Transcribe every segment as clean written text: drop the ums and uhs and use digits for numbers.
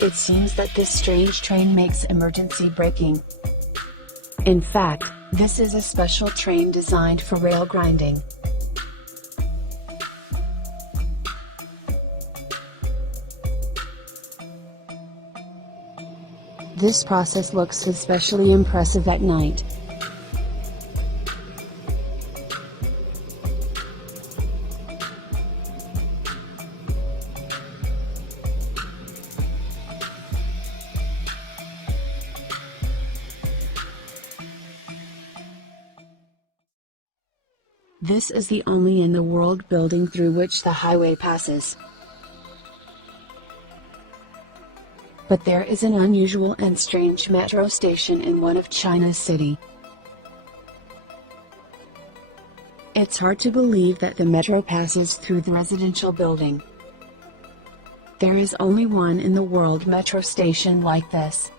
It seems that this strange train makes emergency braking. In fact, this is a special train designed for rail grinding. This process looks especially impressive at night. This is the only in the world building through which the highway passes. But there is an unusual and strange metro station in one of China's city. It's hard to believe that the metro passes through the residential building. There is only one in the world metro station like this.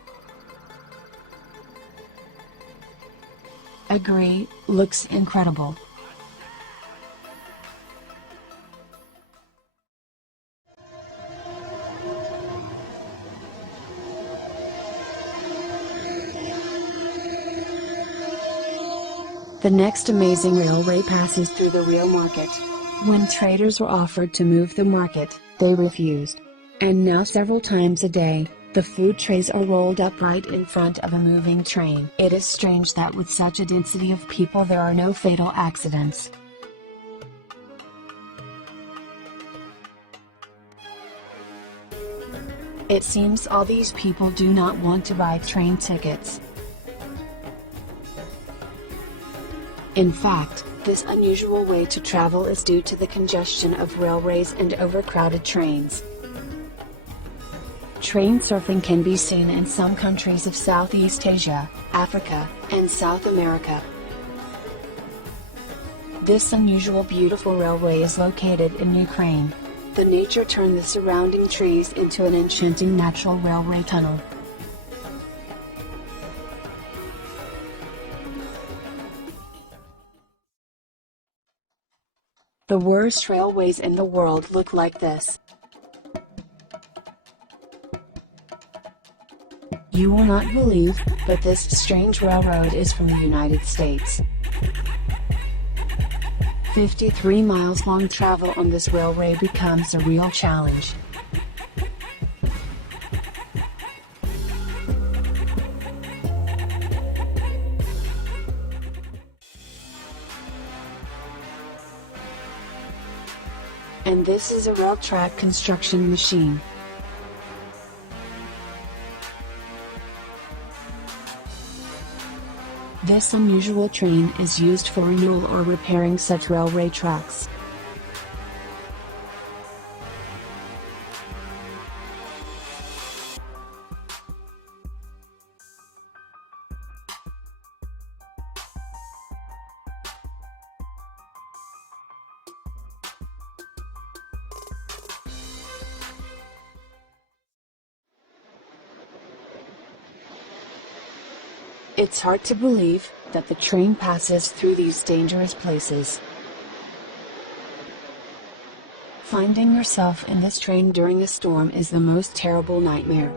Agree, looks incredible. The next amazing railway passes through the real market. When traders were offered to move the market, they refused. And now several times a day, the food trays are rolled up right in front of a moving train. It is strange that with such a density of people there are no fatal accidents. It seems all these people do not want to buy train tickets. In fact, this unusual way to travel is due to the congestion of railways and overcrowded trains. Train surfing can be seen in some countries of Southeast Asia, Africa, and South America. This unusual beautiful railway is located in Ukraine. The nature turned the surrounding trees into an enchanting natural railway tunnel. The worst railways in the world look like this. You will not believe, but this strange railroad is from the United States. 53 miles long travel on this railway becomes a real challenge. And this is a rail track construction machine. This unusual train is used for renewal or repairing such railway tracks. It's hard to believe that the train passes through these dangerous places. Finding yourself in this train during a storm is the most terrible nightmare.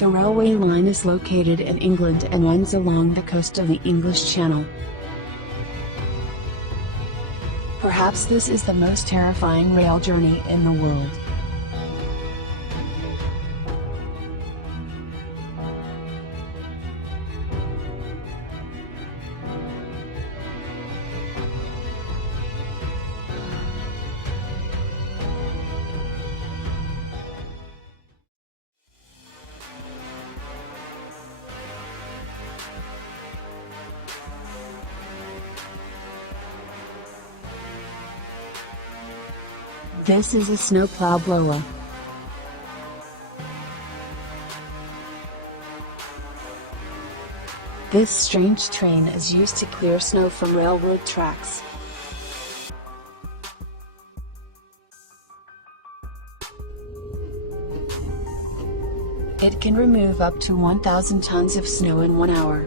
The railway line is located in England and runs along the coast of the English Channel. Perhaps this is the most terrifying rail journey in the world. This is a snowplow blower. This strange train is used to clear snow from railroad tracks. It can remove up to 1,000 tons of snow in 1 hour.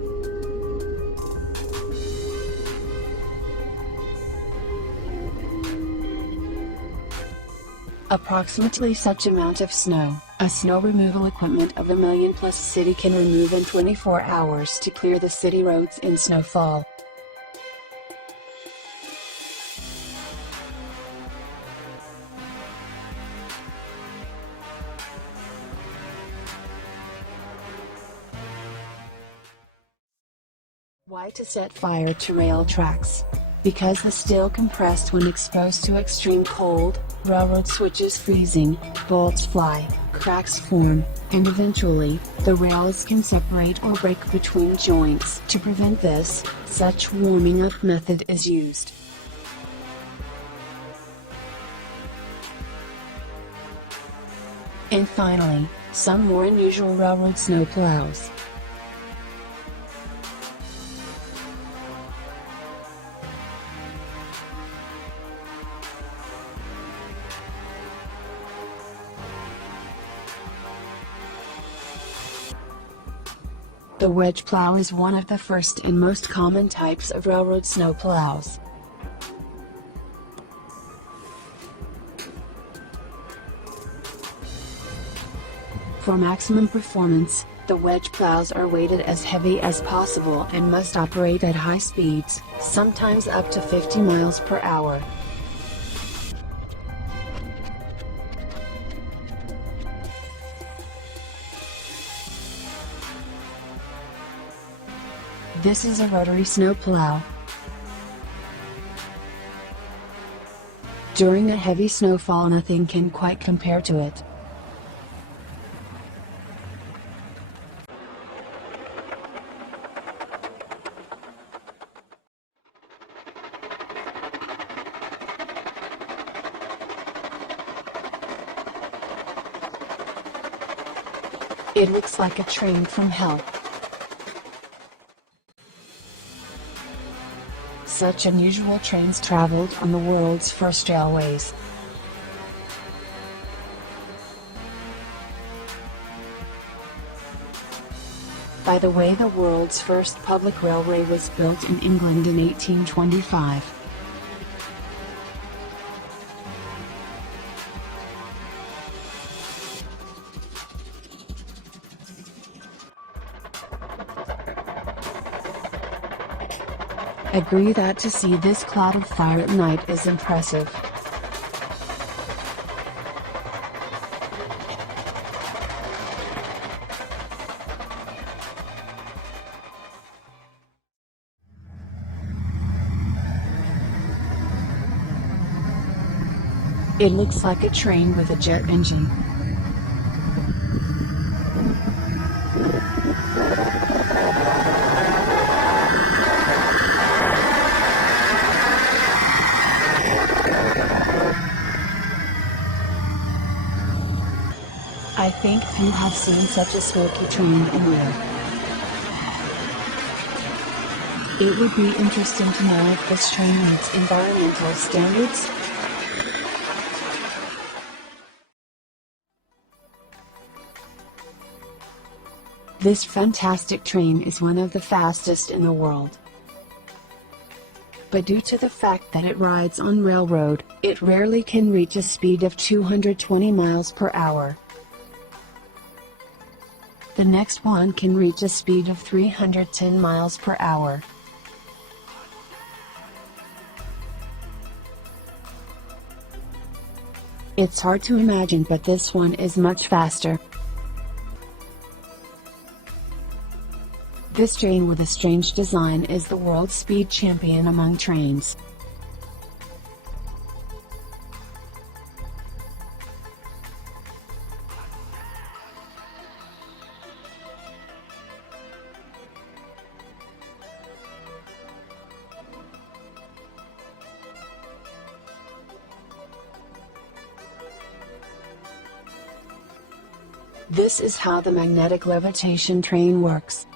Approximately such amount of snow, a snow removal equipment of 1 million plus city can remove in 24 hours to clear the city roads in snowfall. Why to set fire to rail tracks? Because the steel compressed when exposed to extreme cold, railroad switches freezing, bolts fly, cracks form, and eventually, the rails can separate or break between joints. To prevent this, such warming up method is used. And finally, some more unusual railroad snowplows. The wedge plow is one of the first and most common types of railroad snowplows. For maximum performance, the wedge plows are weighted as heavy as possible and must operate at high speeds, sometimes up to 50 miles per hour. This is a rotary snowplow. During a heavy snowfall, nothing can quite compare to it. It looks like a train from hell. Such unusual trains traveled on the world's first railways. By the way, the world's first public railway was built in England in 1825. Agree that to see this cloud of fire at night is impressive. It looks like a train with a jet engine. I think few have seen such a smoky train in real. It would be interesting to know if this train meets environmental standards. This fantastic train is one of the fastest in the world. But due to the fact that it rides on railroad, it rarely can reach a speed of 220 miles per hour. The next one can reach a speed of 310 miles per hour. It's hard to imagine, but this one is much faster. This train with a strange design is the world speed champion among trains. This is how the magnetic levitation train works.